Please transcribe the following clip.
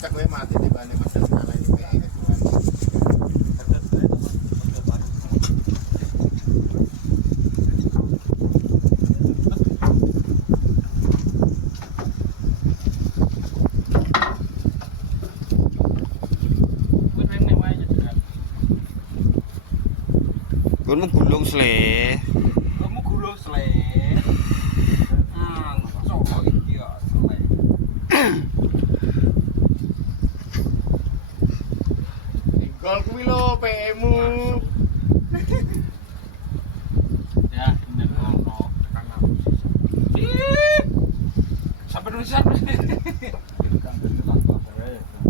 Cak kowe mati di bane medal kalah iki kayak Gunung gulung sle. Kamu gulung sele. Sok iki ya sele. gol kuwi lho PMu. Ya, bener ono tekan aku sih. Sampai nulisan. Kan bener tanpa saya.